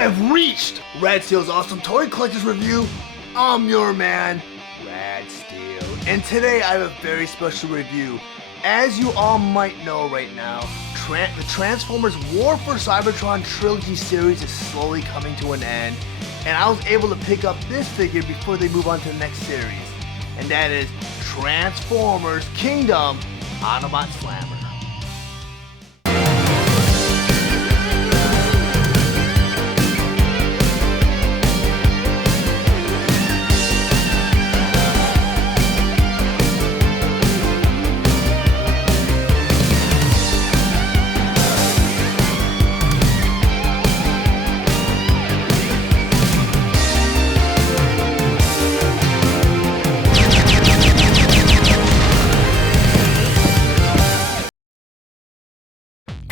have reached Rad Steele's Awesome Toy Collectors Review. I'm your man, Rad Steele. And today I have a very special review. As you all might know right now, the Transformers War for Cybertron Trilogy series is slowly coming to an end. And I was able to pick up this figure before they move on to the next series. And that is Transformers Kingdom Autobot Slammer.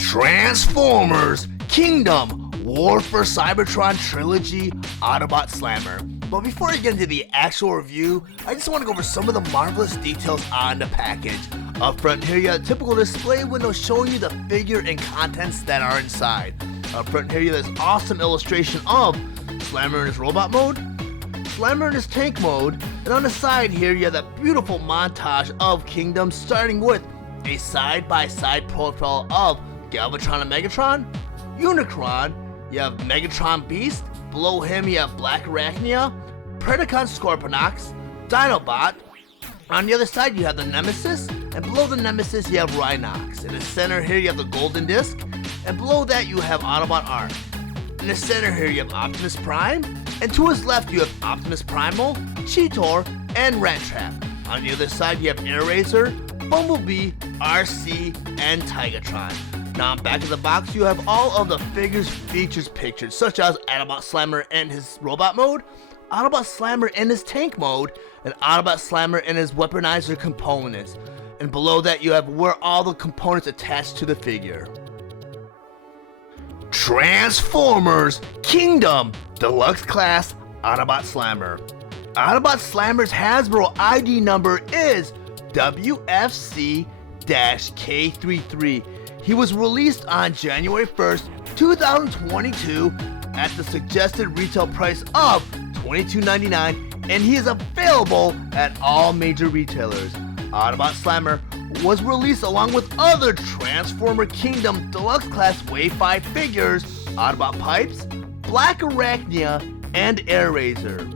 Transformers Kingdom War for Cybertron Trilogy Autobot Slammer. But before I get into the actual review, I just want to go over some of the marvelous details on the package. Up front here, you have a typical display window showing you the figure and contents that are inside. Up front here, you have this awesome illustration of Slammer in his robot mode, Slammer in his tank mode, and on the side here, you have that beautiful montage of Kingdom, starting with a side-by-side profile of Galvatron and Megatron, Unicron, you have Megatron Beast, below him you have Black Arachnia, Predacon Scorponok, Dinobot, on the other side you have the Nemesis, and below the Nemesis you have Rhinox. In the center here you have the Golden Disc, and below that you have Autobot Arc. In the center here you have Optimus Prime, and to his left you have Optimus Primal, Cheetor, and Rat Trap. On the other side you have Airazor, Bumblebee, RC, and Tigatron. Now on back of the box you have all of the figures features pictured, such as Autobot Slammer in his robot mode, Autobot Slammer in his tank mode, and Autobot Slammer in his weaponizer components. And below that you have where all the components attached to the figure. Transformers Kingdom Deluxe Class Autobot Slammer. Autobot Slammer's Hasbro ID number is WFC-K33. He was released on January 1st, 2022 at the suggested retail price of $22.99, and he is available at all major retailers. Autobot Slammer was released along with other Transformer Kingdom Deluxe Class Wave 5 figures, Autobot Pipes, Black Arachnia, and Airazor.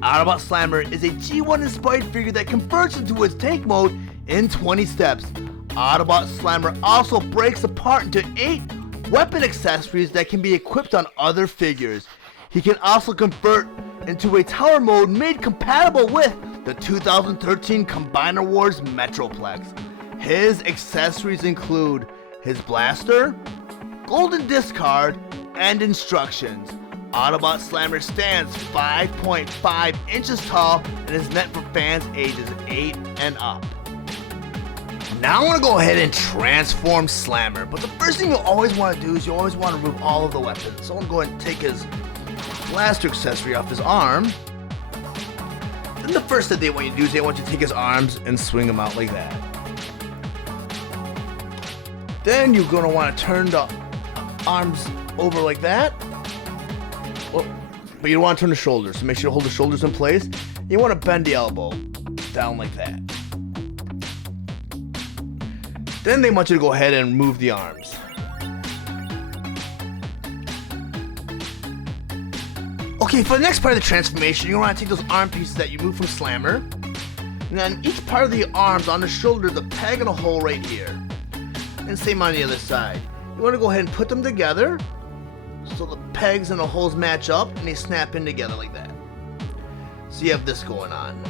Autobot Slammer is a G1 inspired figure that converts into its tank mode in 20 steps. Autobot Slammer also breaks apart into 8 weapon accessories that can be equipped on other figures. He can also convert into a tower mode made compatible with the 2013 Combiner Wars Metroplex. His accessories include his blaster, golden discard, and instructions. Autobot Slammer stands 5.5 inches tall and is meant for fans ages 8 and up. Now I want to go ahead and transform Slammer, but the first thing you always want to do is you always want to remove all of the weapons. So I'm going to go ahead and take his blaster accessory off his arm. Then the first thing they want you to do is they want you to take his arms and swing them out like that. Then you're going to want to turn the arms over like that. Well, but you don't want to turn the shoulders, so make sure you hold the shoulders in place. You want to bend the elbow down like that. Then they want you to go ahead and move the arms. Okay, for the next part of the transformation, you're going to want to take those arm pieces that you moved from Slammer, and then each part of the arms on the shoulder, the peg and a hole right here. And same on the other side. You want to go ahead and put them together so the pegs and the holes match up and they snap in together like that. So you have this going on.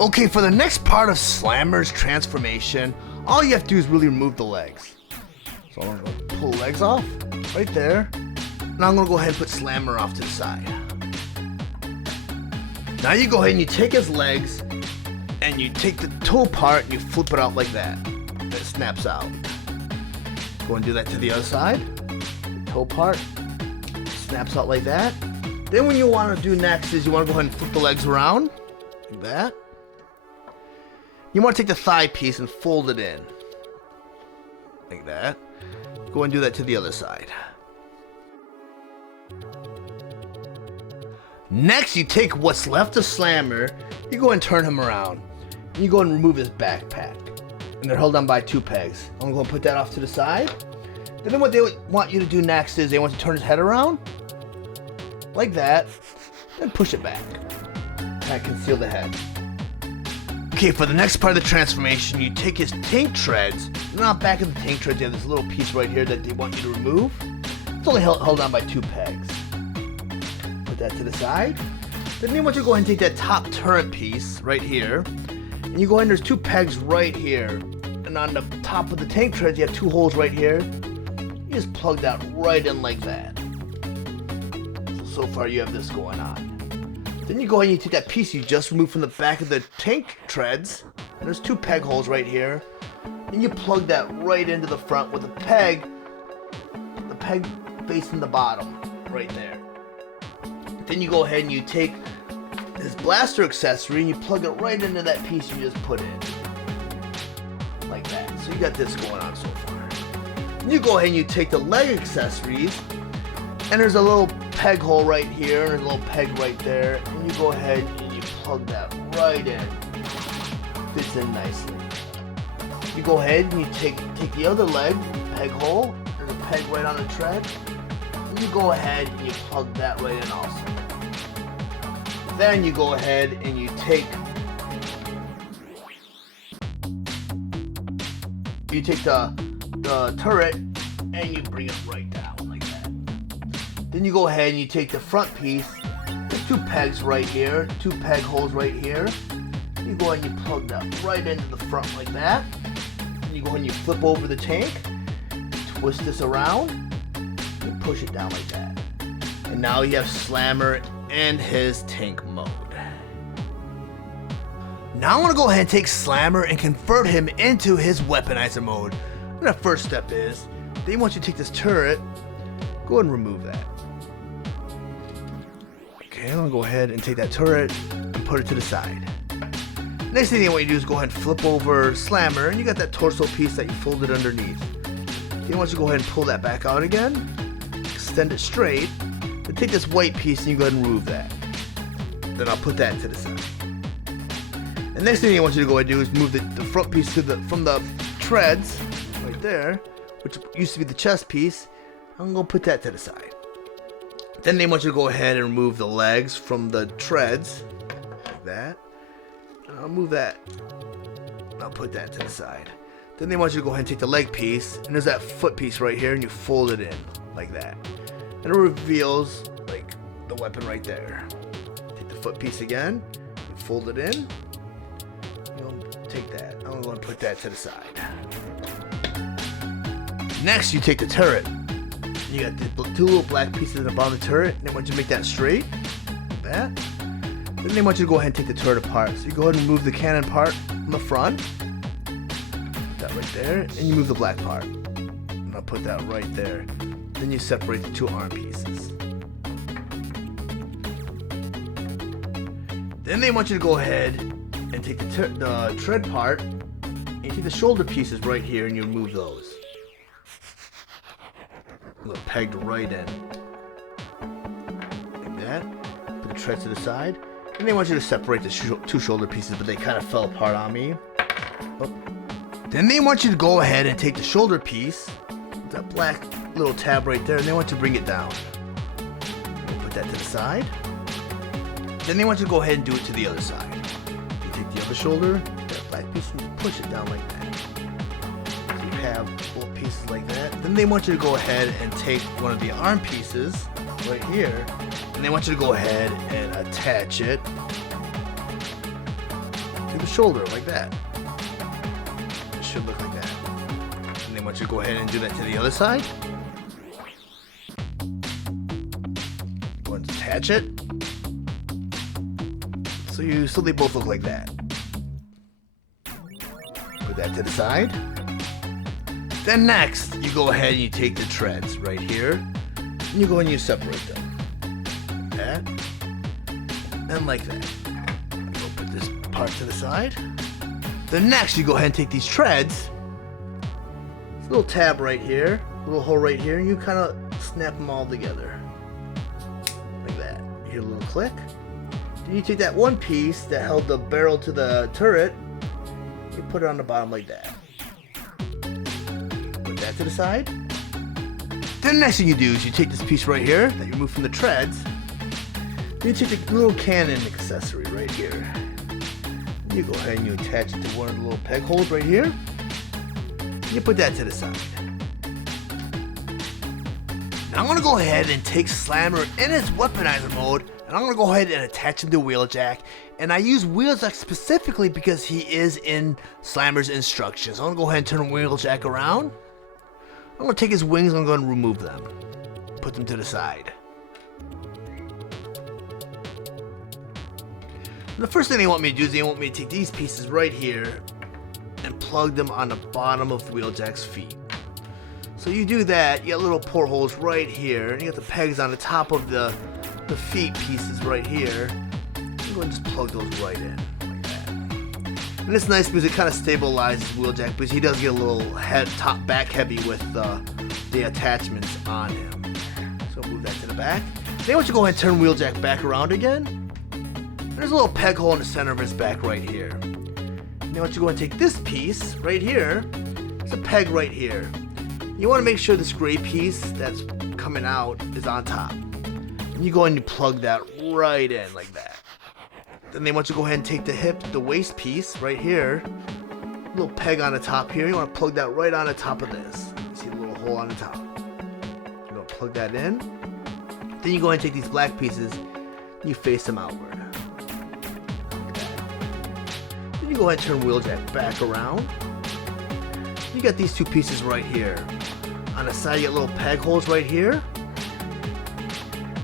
Okay, for the next part of Slammer's transformation, all you have to do is really remove the legs. So I'm going to pull the legs off, right there. Now I'm going to go ahead and put Slammer off to the side. Now you go ahead and you take his legs, and you take the toe part and you flip it out like that. And it snaps out. Go and do that to the other side. The toe part snaps out like that. Then what you want to do next is you want to go ahead and flip the legs around, like that. You want to take the thigh piece and fold it in. Like that. Go and do that to the other side. Next, you take what's left of Slammer, you go and turn him around. And you go and remove his backpack. And they're held on by 2 pegs. I'm going to put that off to the side. Then what they want you to do next is they want you to turn his head around. Like that. Then push it back. Kind of conceal the head. Okay, for the next part of the transformation, you take his tank treads. And on the back of the tank treads, you have this little piece right here that they want you to remove. It's only held on by 2 pegs. Put that to the side. Then they want you to go ahead and take that top turret piece right here. And you go ahead and there's 2 pegs right here. And on the top of the tank treads, you have 2 holes right here. You just plug that right in like that. So far you have this going on. Then you go ahead and you take that piece you just removed from the back of the tank treads. And there's 2 peg holes right here. And you plug that right into the front with a peg. The peg facing the bottom right there. Then you go ahead and you take this blaster accessory and you plug it right into that piece you just put in. Like that. So you got this going on so far. You go ahead and you take the leg accessories, and there's a little peg hole right here, and there's a little peg right there, and you go ahead and you plug that right in. Fits in nicely. You go ahead and you take the other leg, peg hole, there's a peg right on the tread, and you go ahead and you plug that right in also. Then you go ahead and you take the turret and you bring it right down like that. Then you go ahead and you take the front piece, there's 2 pegs right here, 2 peg holes right here. You go ahead and you plug that right into the front like that. Then you go ahead and you flip over the tank, twist this around, and push it down like that. And now you have Slammer and his tank mode. Now I'm going to go ahead and take Slammer and convert him into his weaponizer mode. And the first step is, they want you to take this turret, go ahead and remove that. Okay, I'm going to go ahead and take that turret and put it to the side. Next thing they want you to do is go ahead and flip over Slammer, and you got that torso piece that you folded underneath. They want you to go ahead and pull that back out again, extend it straight, then take this white piece and you go ahead and remove that. Then I'll put that to the side. The next thing they want you to go ahead and do is move the front piece from the treads, right there, which used to be the chest piece. I'm going to put that to the side. Then they want you to go ahead and remove the legs from the treads, like that. And I'll move that. I'll put that to the side. Then they want you to go ahead and take the leg piece, and there's that foot piece right here, and you fold it in, like that. And it reveals, like, the weapon right there. Take the foot piece again, you fold it in. Take that. I'm going to put that to the side. Next, you take the turret. You got the 2 little black pieces in the bottom of the turret. And they want you to make that straight. Like that. Then they want you to go ahead and take the turret apart. So you go ahead and remove the cannon part from the front. That right there. And you move the black part. And I'll put that right there. Then you separate the 2 arm pieces. Then they want you to go ahead and take the tread part, and you take the shoulder pieces right here, and you remove those. Look, pegged right in. Like that. Put the treads to the side. And they want you to separate the 2 shoulder pieces, but they kind of fell apart on me. Oh. Then they want you to go ahead and take the shoulder piece, that black little tab right there, and they want you to bring it down. Put that to the side. Then they want you to go ahead and do it to the other side. The other shoulder, that black piece, and you push it down like that. So you have little pieces like that. Then they want you to go ahead and take one of the arm pieces right here, and they want you to go ahead and attach it to the shoulder like that. It should look like that. And they want you to go ahead and do that to the other side. Go ahead and attach it. So they both look like that. Put that to the side. Then next, you go ahead and you take the treads right here, and you go and you separate them. Like that. And like that. Go put this part to the side. Then next, you go ahead and take these treads. This little tab right here, little hole right here, and you kind of snap them all together. Like that. You hear a little click. Then you take that one piece that held the barrel to the turret, you put it on the bottom like that. Put that to the side. Then the next thing you do is you take this piece right here that you remove from the treads. Then you take the little cannon accessory right here. You go ahead and you attach it to one of the little peg holes right here. You put that to the side. Now I'm going to go ahead and take Slammer in its weaponizer mode, and I'm going to go ahead and attach him to Wheeljack. And I use Wheeljack specifically because he is in Slammer's instructions. I'm going to go ahead and turn Wheeljack around. I'm going to take his wings and I'm going to remove them. Put them to the side. And the first thing they want me to do is they want me to take these pieces right here and plug them on the bottom of Wheeljack's feet. So you do that, you got little portholes right here, and you got the pegs on the top of the feet pieces right here. You go and just plug those right in, like that. And it's nice because it kind of stabilizes Wheeljack, because he does get a little back heavy with the attachments on him. So move that to the back. Then once you go ahead and turn Wheeljack back around again, there's a little peg hole in the center of his back right here. And then once you go and take this piece right here, there's a peg right here. You want to make sure this gray piece that's coming out is on top. And you go and you plug that right in like that. Then they want you to go ahead and take the waist piece right here, little peg on the top here. You want to plug that right on the top of this. You see the little hole on the top. You want to plug that in. Then you go ahead and take these black pieces and you face them outward. Like that. Then you go ahead and turn Wheeljack back around. You got these two pieces right here. On the side, you got little peg holes right here.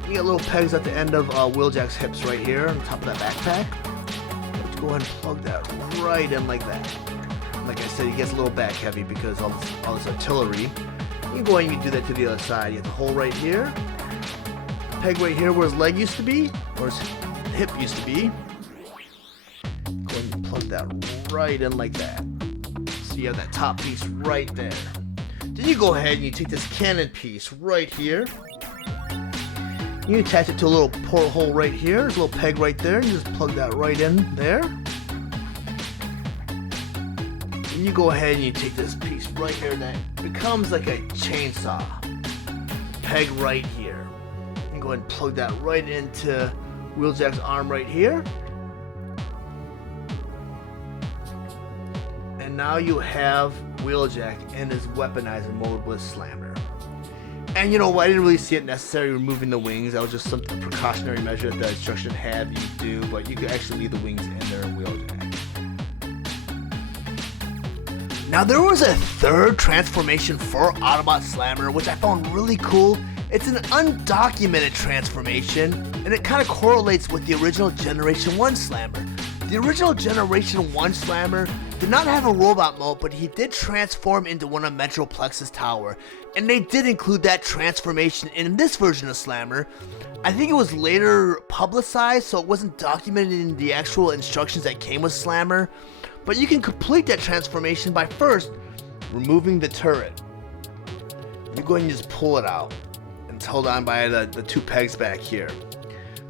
You got little pegs at the end of Wheeljack's hips right here on top of that backpack. Let's go ahead and plug that right in like that. Like I said, he gets a little back heavy because all this artillery. You can go ahead and you can do that to the other side. You have the hole right here. Peg right here where his leg used to be, or his hip used to be. Go ahead and plug that right in like that. So you have that top piece right there. Then you go ahead and you take this cannon piece right here. You attach it to a little porthole right here. There's a little peg right there. You just plug that right in there. And you go ahead and you take this piece right here that becomes like a chainsaw. Peg right here. And go ahead and plug that right into Wheeljack's arm right here. And now you have Wheeljack in his weaponizer mode with Slammer. And you know what, I didn't really see it necessary removing the wings. That was just some precautionary measure that the instruction had you do, but you could actually leave the wings in there in Wheeljack. Now there was a third transformation for Autobot Slammer, which I found really cool. It's an undocumented transformation, and it kind of correlates with the original Generation 1 Slammer. The original Generation 1 Slammer did not have a robot mode, but he did transform into one of Metroplex's tower, and they did include that transformation in this version of Slammer. I think it was later publicized, so it wasn't documented in the actual instructions that came with Slammer, but you can complete that transformation by first removing the turret. You go ahead and just pull it out, and it's held on by the two pegs back here.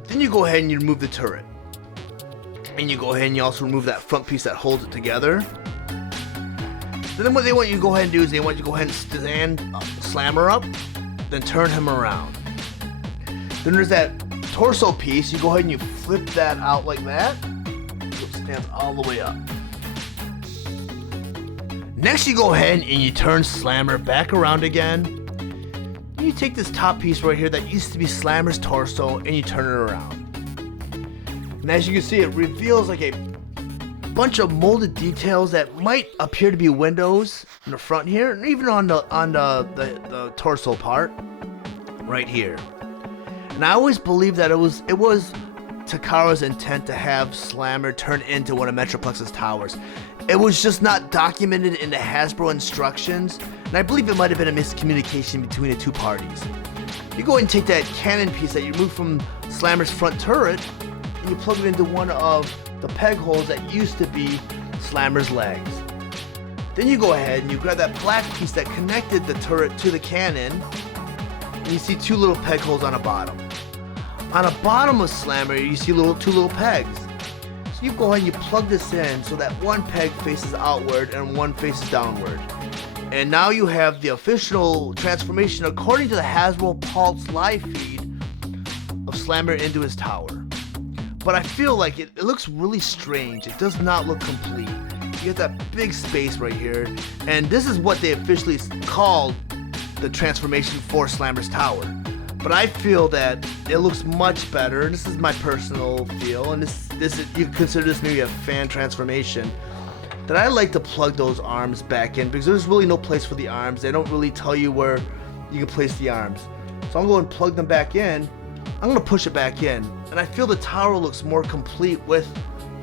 Then you go ahead and you remove the turret. And you go ahead and you also remove that front piece that holds it together. Then what they want you to go ahead and do is they want you to go ahead and stand Slammer up, then turn him around. Then there's that torso piece. You go ahead and you flip that out like that. So it stands all the way up. Next you go ahead and you turn Slammer back around again. And you take this top piece right here that used to be Slammer's torso and you turn it around. And as you can see, it reveals like a bunch of molded details that might appear to be windows in the front here, and even on the torso part right here. And I always believed that it was Takara's intent to have Slammer turn into one of Metroplex's towers. It was just not documented in the Hasbro instructions, and I believe it might have been a miscommunication between the two parties. You go ahead and take that cannon piece that you removed from Slammer's front turret, and you plug it into one of the peg holes that used to be Slammer's legs. Then you go ahead and you grab that black piece that connected the turret to the cannon, and you see two little peg holes on the bottom. on the bottom of Slammer, you see two little pegs. So you go ahead and you plug this in so that one peg faces outward and one faces downward. And now you have the official transformation according to the Hasbro Pulse live feed of Slammer into his tower. But I feel like it looks really strange. It does not look complete. You get that big space right here, and this is what they officially called the transformation for Slammer's tower. But I feel that it looks much better. This is my personal feel, and this is, you can consider this maybe a fan transformation. That I like to plug those arms back in because there's really no place for the arms. They don't really tell you where you can place the arms. So I'm going to plug them back in. I'm going to push it back in, and I feel the tower looks more complete with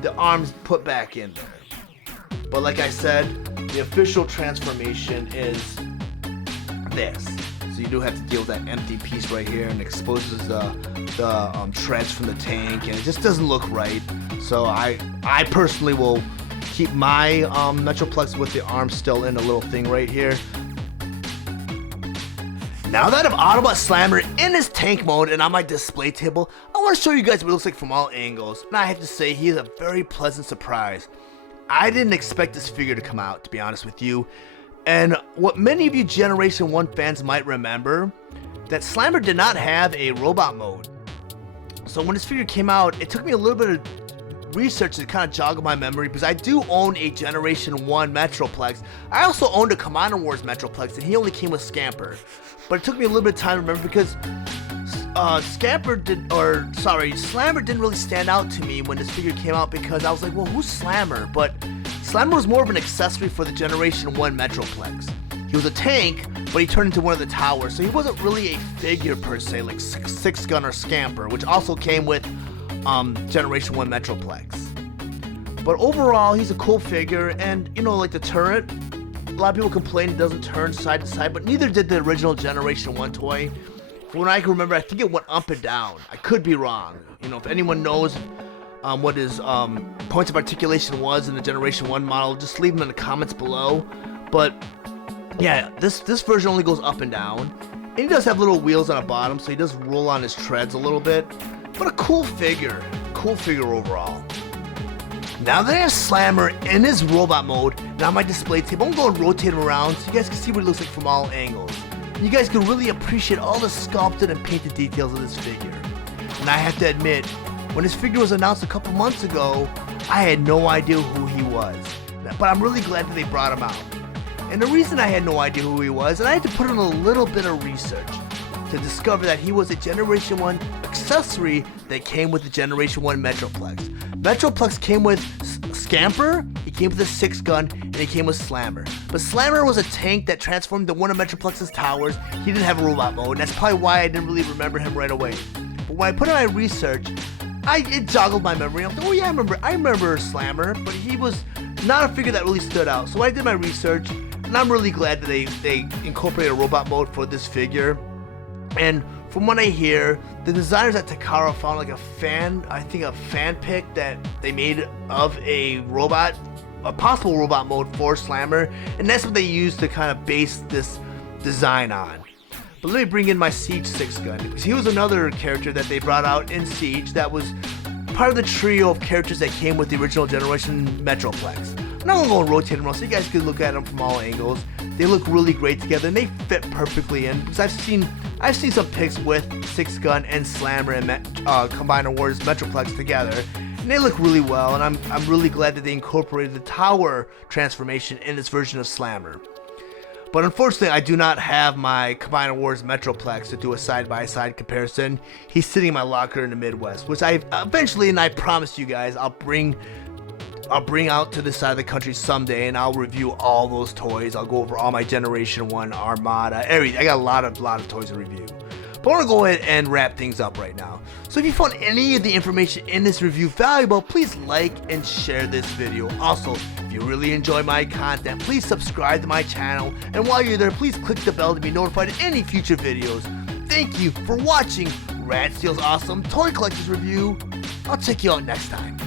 the arms put back in there. But like I said, the official transformation is this. So you do have to deal with that empty piece right here, and exposes the treads from the tank, and it just doesn't look right. So I personally will keep my Metroplex with the arm still in a little thing right here. Now that I have Autobot Slammer in his tank mode and on my display table, I want to show you guys what it looks like from all angles. And I have to say, he is a very pleasant surprise. I didn't expect this figure to come out, to be honest with you. And what many of you Generation 1 fans might remember, that Slammer did not have a robot mode. So when this figure came out, it took me a little bit of research to kind of jog my memory, because I do own a Generation 1 Metroplex. I also owned a Commander Wars Metroplex, and he only came with Scamper. But it took me a little bit of time to remember because Slammer didn't really stand out to me when this figure came out, because I was like, well, who's Slammer? But Slammer was more of an accessory for the Generation 1 Metroplex. He was a tank, but he turned into one of the towers, so he wasn't really a figure per se, like Six Gun or Scamper, which also came with Generation 1 Metroplex. But overall, he's a cool figure, and you know, like the turret, a lot of people complain it doesn't turn side to side, but neither did the original Generation 1 toy. From what I can remember, I think it went up and down. I could be wrong. You know, if anyone knows what his points of articulation was in the Generation 1 model, just leave them in the comments below. But yeah, this version only goes up and down. And he does have little wheels on the bottom, so he does roll on his treads a little bit. But a cool figure overall. Now that I have Slammer in his robot mode, now my display table, I'm going to rotate him around so you guys can see what he looks like from all angles. And you guys can really appreciate all the sculpted and painted details of this figure. And I have to admit, when this figure was announced a couple months ago, I had no idea who he was. But I'm really glad that they brought him out. And the reason I had no idea who he was, and I had to put in a little bit of research to discover that he was a Generation 1 accessory that came with the Generation 1 Metroplex. Metroplex came with Scamper, he came with a 6-gun, and he came with Slammer. But Slammer was a tank that transformed into one of Metroplex's towers. He didn't have a robot mode, and that's probably why I didn't really remember him right away. But when I put in my research, it joggled my memory. I was like, oh yeah, I remember Slammer, but he was not a figure that really stood out. So I did my research, and I'm really glad that they incorporated a robot mode for this figure. And from what I hear, the designers at Takara found like a fan pic that they made of a possible robot mode for Slammer, and that's what they used to kind of base this design on. But let me bring in my Siege 6-gun, because he was another character that they brought out in Siege that was part of the trio of characters that came with the original Generation Metroplex. Now I'm going to rotate them around so you guys can look at them from all angles. They look really great together, and they fit perfectly in, because I've seen some pics with 6-gun and Slammer and Combiner Wars Metroplex together, and they look really well, and I'm really glad that they incorporated the tower transformation in this version of Slammer. But unfortunately, I do not have my Combiner Wars Metroplex to do a side-by-side comparison. He's sitting in my locker in the Midwest, which I eventually, and I promise you guys, I'll bring out to this side of the country someday, and I'll review all those toys. I'll go over all my Generation 1 Armada, everything. I got a lot of toys to review. But I want to go ahead and wrap things up right now. So if you found any of the information in this review valuable, please like and share this video. Also, if you really enjoy my content, please subscribe to my channel. And while you're there, please click the bell to be notified of any future videos. Thank you for watching Rad Steele's awesome Toy Collectors Review. I'll check you out next time.